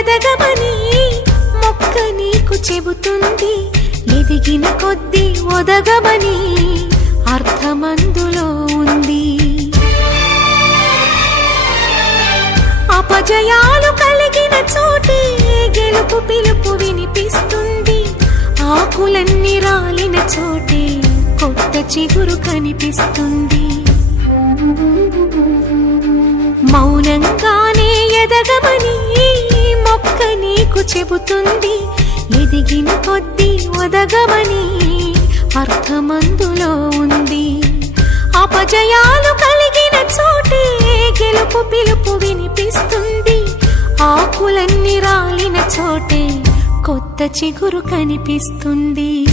ఎదగమని మొక్క నీకు చెబుతుంది. ఎదిగిన కొద్దీ ఒదగమని అర్థమందులో ఉంది. అపజయాలు కలిగిన చోటే గెలుపు పిలుపు వినిపిస్తుంది. ఆకులన్నీ రాలిన చోటే కొత్త చిగురు కనిపిస్తుంది. మౌనంగానే ఎదగమని మొక్క నీకు చెబుతుంది. ఎదిగిన కొద్దీ ఒదగమని అర్థమందులో ఉంది. అపజయాలు కలిగిన చోటే గెలుపు పిలుపు వినిపిస్తుంది. ఆకులన్నీ రాలిన చోటే కొత్త చిగురు కనిపిస్తుంది.